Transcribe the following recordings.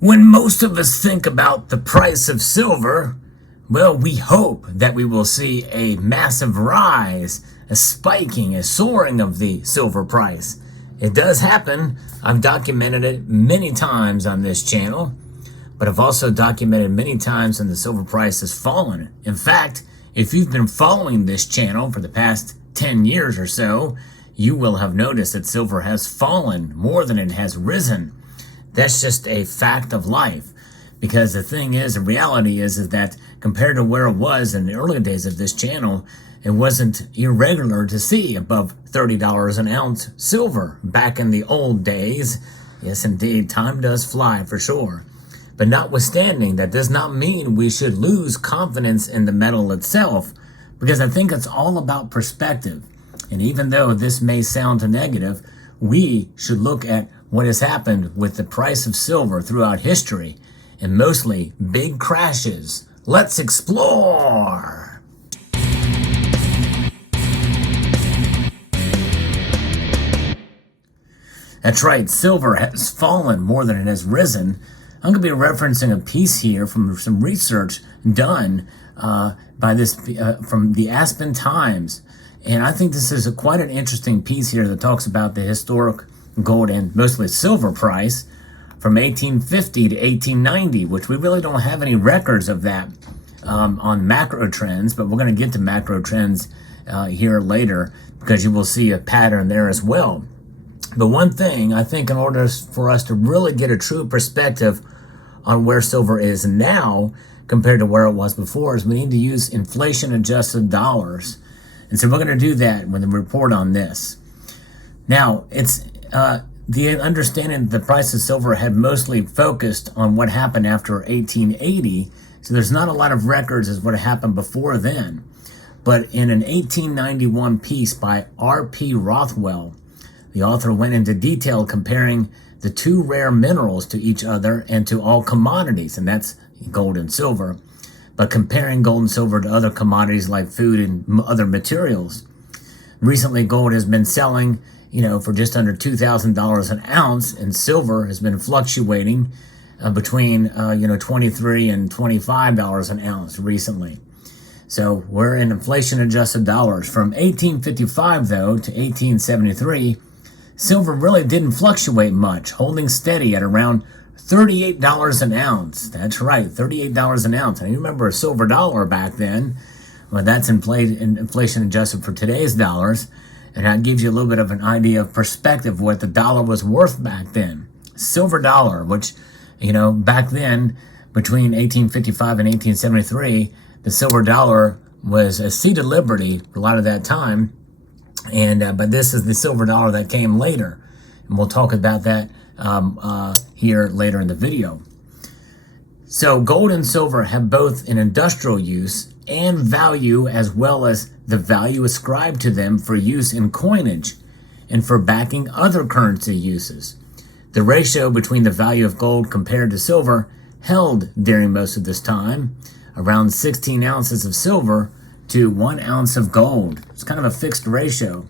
When most of us think about the price of silver, well, we hope that we will see a massive rise, a spiking, a soaring of the silver price. It does happen. I've documented it many times on this channel, but I've also documented many times when the silver price has fallen. In fact, if you've been following this channel for the past 10 years or so, you will have noticed that silver has fallen more than it has risen. That's just a fact of life. Because the thing is, the reality is that compared to where it was in the early days of this channel, it wasn't irregular to see above $30 an ounce silver back in the old days. Yes, indeed, time does fly for sure. But notwithstanding, that does not mean we should lose confidence in the metal itself, because I think it's all about perspective. And even though this may sound negative, we should look at what has happened with the price of silver throughout history, and mostly big crashes. Let's explore! That's right, silver has fallen more than it has risen. I'm going to be referencing a piece here from some research done from the Aspen Times. And I think this is quite an interesting piece here that talks about the historic gold and mostly silver price from 1850 to 1890, which we really don't have any records of that on macro trends, but we're going to get to macro trends here later, because you will see a pattern there as well. But one thing, I think in order for us to really get a true perspective on where silver is now compared to where it was before, is we need to use inflation-adjusted dollars. And so we're going to do that with a report on this. Now, it's the understanding that the price of silver had mostly focused on what happened after 1880, so there's not a lot of records as what happened before then. But in an 1891 piece by R.P. Rothwell, the author went into detail comparing the two rare minerals to each other and to all commodities, and that's gold and silver, but comparing gold and silver to other commodities like food and other materials. Recently, gold has been selling, for just under $2,000 an ounce, and silver has been fluctuating between, $23 and $25 an ounce recently. So we're in inflation-adjusted dollars. From 1855, though, to 1873, silver really didn't fluctuate much, holding steady at around $38 an ounce. That's right, $38 an ounce. And you remember a silver dollar back then. Well, that's inflation adjusted for today's dollars. And that gives you a little bit of an idea of perspective of what the dollar was worth back then. Silver dollar, which, back then, between 1855 and 1873, the silver dollar was a seat of liberty for a lot of that time. And but this is the silver dollar that came later. And we'll talk about that here later in the video. So gold and silver have both an industrial use and value, as well as the value ascribed to them for use in coinage and for backing other currency uses. The ratio between the value of gold compared to silver held during most of this time, around 16 ounces of silver to 1 ounce of gold. It's kind of a fixed ratio.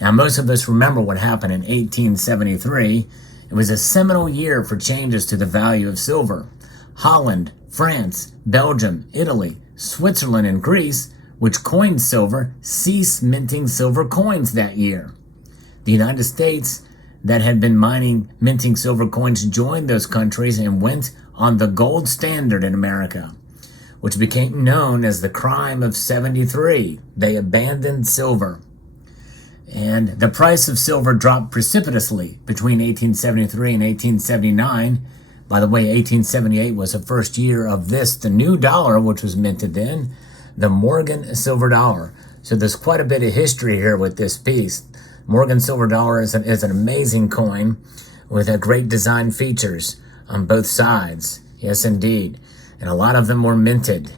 Now, most of us remember what happened in 1873. It was a seminal year for changes to the value of silver. Holland, France, Belgium, Italy, Switzerland, and Greece, which coined silver, ceased minting silver coins that year. The United States, that had been minting silver coins, joined those countries and went on the gold standard in America, which became known as the Crime of 73. They abandoned silver. And the price of silver dropped precipitously between 1873 and 1879. By the way, 1878 was the first year of the new dollar, which was minted then, the Morgan silver dollar. So there's quite a bit of history here with this piece. Morgan silver dollar is an amazing coin with great design features on both sides. Yes, indeed. And a lot of them were minted.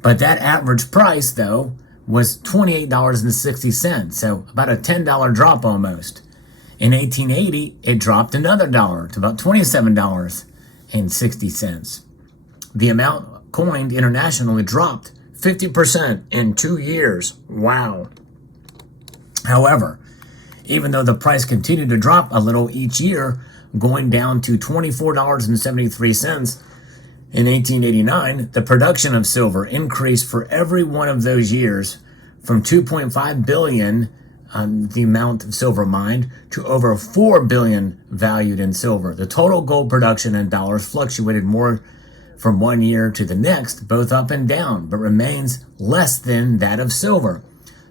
But that average price, though, was $28.60, so about a $10 drop almost. In 1880, it dropped another dollar to about $27.60. The amount coined internationally dropped 50% in 2 years. Wow. However, even though the price continued to drop a little each year, going down to $24.73 in 1889, the production of silver increased for every one of those years from 2.5 billion, the amount of silver mined, to over 4 billion valued in silver. The total gold production in dollars fluctuated more from one year to the next, both up and down, but remains less than that of silver.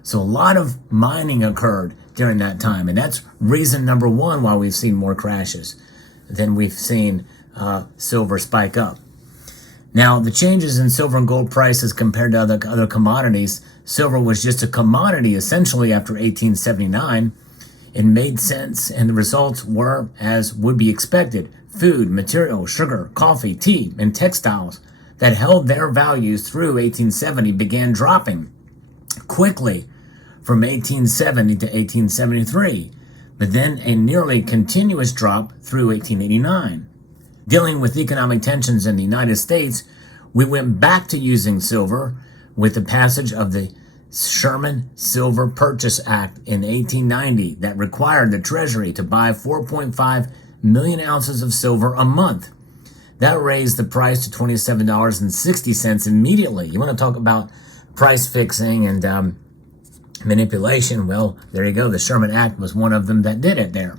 So a lot of mining occurred during that time, and that's reason number one why we've seen more crashes than we've seen silver spike up. Now, the changes in silver and gold prices compared to other commodities, silver was just a commodity essentially after 1879. It made sense, and the results were as would be expected. Food, material, sugar, coffee, tea, and textiles that held their values through 1870 began dropping quickly from 1870 to 1873, but then a nearly continuous drop through 1889. Dealing with economic tensions in the United States, we went back to using silver with the passage of the Sherman Silver Purchase Act in 1890 that required the Treasury to buy 4.5 million ounces of silver a month. That raised the price to $27.60 immediately. You want to talk about price fixing and manipulation? Well, there you go. The Sherman Act was one of them that did it there.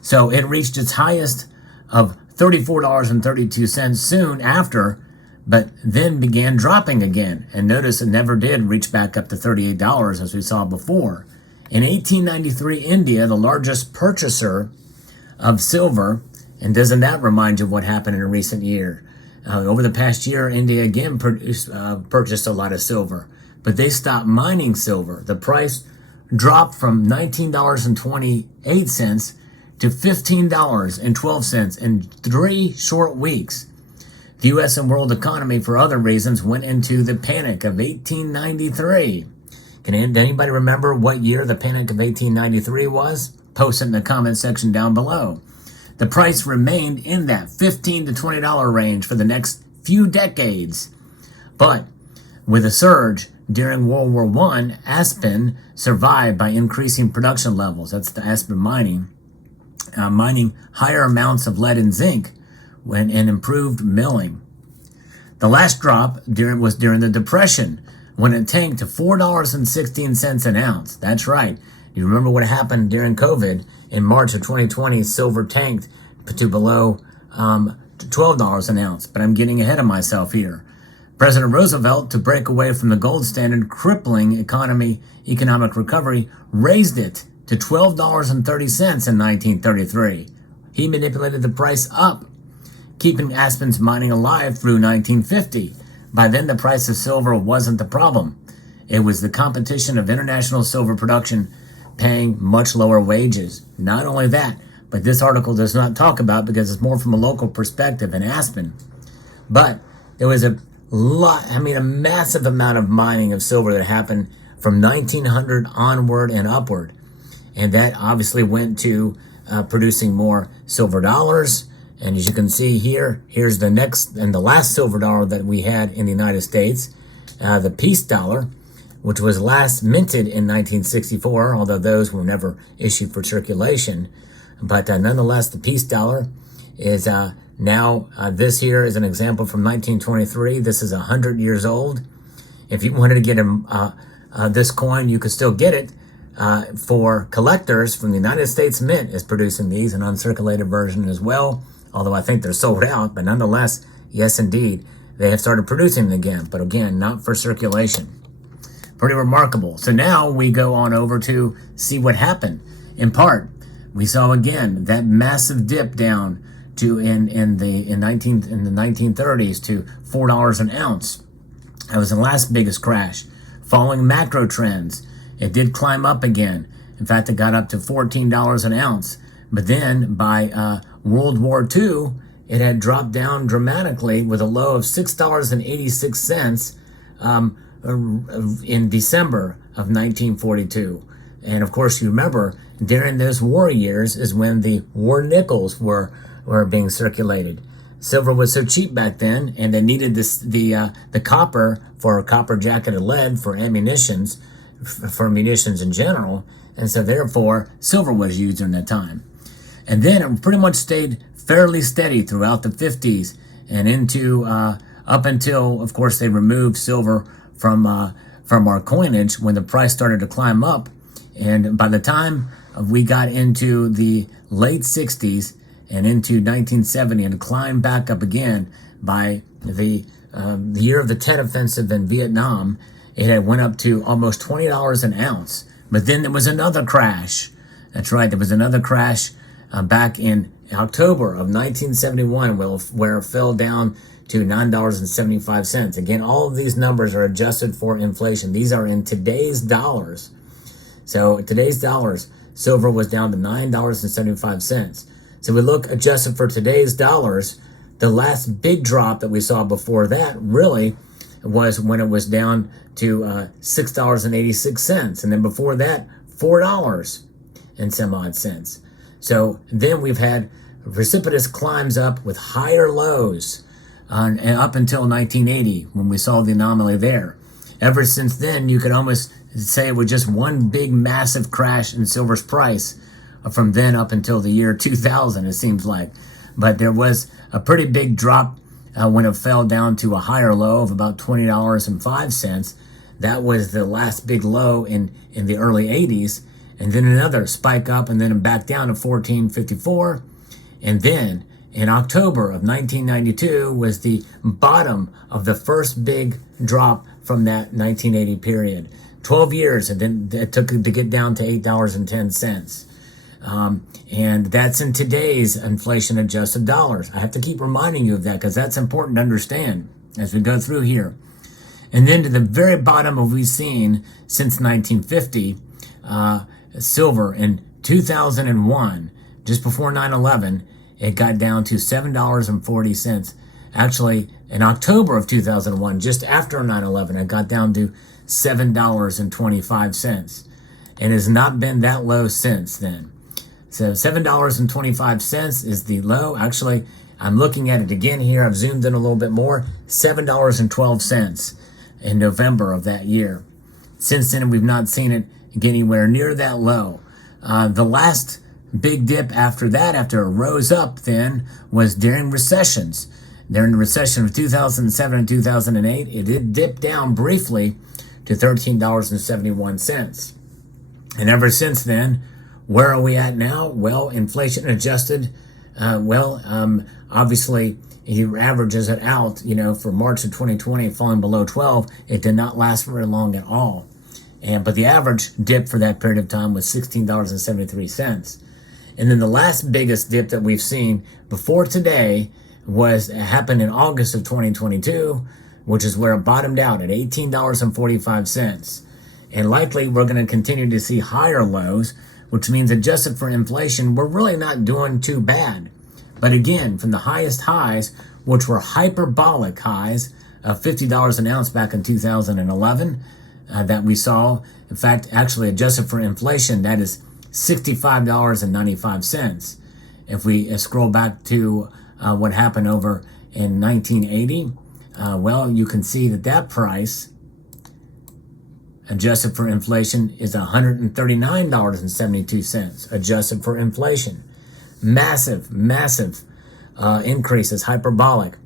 So it reached its highest of $34.32 soon after, but then began dropping again. And notice it never did reach back up to $38 as we saw before. In 1893, India, the largest purchaser of silver, and doesn't that remind you of what happened in a recent year? Over the past year, India again purchased a lot of silver, but they stopped mining silver. The price dropped from $19.28 to $15.12 in 3 short weeks. The U.S. and world economy, for other reasons, went into the Panic of 1893. Can anybody remember what year the Panic of 1893 was? Post it in the comment section down below. The price remained in that $15 to $20 range for the next few decades. But with a surge during World War I, Aspen survived by increasing production levels. That's the Aspen mining. Mining higher amounts of lead and zinc and improved milling. The last drop was during the Depression, when it tanked to $4.16 an ounce. That's right. You remember what happened during COVID in March of 2020? Silver tanked to below $12 an ounce. But I'm getting ahead of myself here. President Roosevelt, to break away from the gold standard crippling economic recovery, raised it to $12.30 in 1933. He manipulated the price up, keeping Aspen's mining alive through 1950. By then, the price of silver wasn't the problem. It was the competition of international silver production paying much lower wages. Not only that, but this article does not talk about, because it's more from a local perspective in Aspen, but there was a massive amount of mining of silver that happened from 1900 onward and upward. And that obviously went to producing more silver dollars. And as you can see here, here's the next and the last silver dollar that we had in the United States, the peace dollar, which was last minted in 1964, although those were never issued for circulation. But nonetheless, the peace dollar is now, this here is an example from 1923. This is 100 years old. If you wanted to get this coin, you could still get it. For collectors from the United States Mint is producing these, an uncirculated version as well, although I think they're sold out. But nonetheless, yes, indeed, they have started producing them again, but again, not for circulation. Pretty remarkable. So now we go on over to see what happened. In part, we saw again that massive dip down to in the 1930s to $4 an ounce. That was the last biggest crash. Following macro trends, it did climb up again. In fact, it got up to $14 an ounce. But then by World War II, it had dropped down dramatically with a low of $6.86 in December of 1942. And of course, you remember during those war years is when the war nickels were being circulated. Silver was so cheap back then, and they needed the copper for copper jacketed lead for munitions in general, and so therefore silver was used during that time. And then it pretty much stayed fairly steady throughout the 50s and into up until, of course, they removed silver from our coinage when the price started to climb up. And by the time we got into the late 60s and into 1970 and climbed back up again by the year of the Tet Offensive in Vietnam, it had went up to almost $20 an ounce. But then there was another crash. That's right, there was another crash back in October of 1971 where it fell down to $9.75. Again, all of these numbers are adjusted for inflation. These are in today's dollars. So today's dollars, silver was down to $9.75. So we look adjusted for today's dollars, the last big drop that we saw before that really was when it was down to $6.86. And then before that, $4 and some odd cents. So then we've had precipitous climbs up with higher lows and up until 1980 when we saw the anomaly there. Ever since then, you could almost say it was just one big massive crash in silver's price from then up until the year 2000, it seems like. But there was a pretty big drop when it fell down to a higher low of about $20.05. That was the last big low in the early 80s. And then another spike up and then back down to $14.54. And then in October of 1992 was the bottom of the first big drop from that 1980 period. 12 years, and then it took to get down to $8.10. And that's in today's inflation-adjusted dollars. I have to keep reminding you of that because that's important to understand as we go through here. And then to the very bottom of we've seen since 1950, silver in 2001, just before 9/11, it got down to $7.40. Actually, in October of 2001, just after 9/11, it got down to $7.25 and has not been that low since then. So $7.25 is the low. Actually, I'm looking at it again here. I've zoomed in a little bit more. $7.12 in November of that year. Since then, we've not seen it get anywhere near that low. The last big dip after that, after it rose up then, was during recessions. During the recession of 2007 and 2008, it did dip down briefly to $13.71. And ever since then, where are we at now? Well, inflation adjusted. Obviously, he averages it out, for March of 2020, falling below 12. It did not last very long at all. But the average dip for that period of time was $16.73. And then the last biggest dip that we've seen before today happened in August of 2022, which is where it bottomed out at $18.45. And likely we're going to continue to see higher lows, which means adjusted for inflation, we're really not doing too bad. But again, from the highest highs, which were hyperbolic highs of $50 an ounce back in 2011, that we saw, in fact, actually adjusted for inflation, that is $65.95. If we scroll back to what happened over in 1980, you can see that price, adjusted for inflation, is $139.72, adjusted for inflation. Massive increases, hyperbolic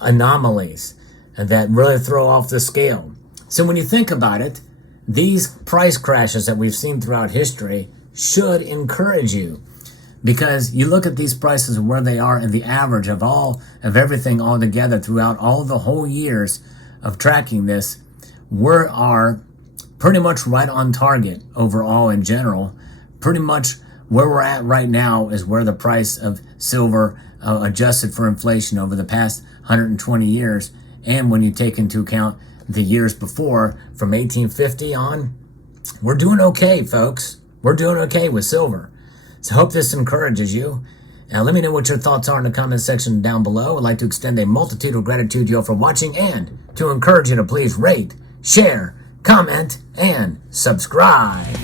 anomalies that really throw off the scale. So when you think about it, these price crashes that we've seen throughout history should encourage you, because you look at these prices and where they are and the average of everything all together throughout all the whole years of tracking this, we are pretty much right on target overall in general. Pretty much where we're at right now is where the price of silver adjusted for inflation over the past 120 years. And when you take into account the years before, from 1850 on, we're doing okay, folks. We're doing okay with silver. So I hope this encourages you. Now let me know what your thoughts are in the comment section down below. I'd like to extend a multitude of gratitude to you all for watching, and to encourage you to please rate, share, comment, and subscribe.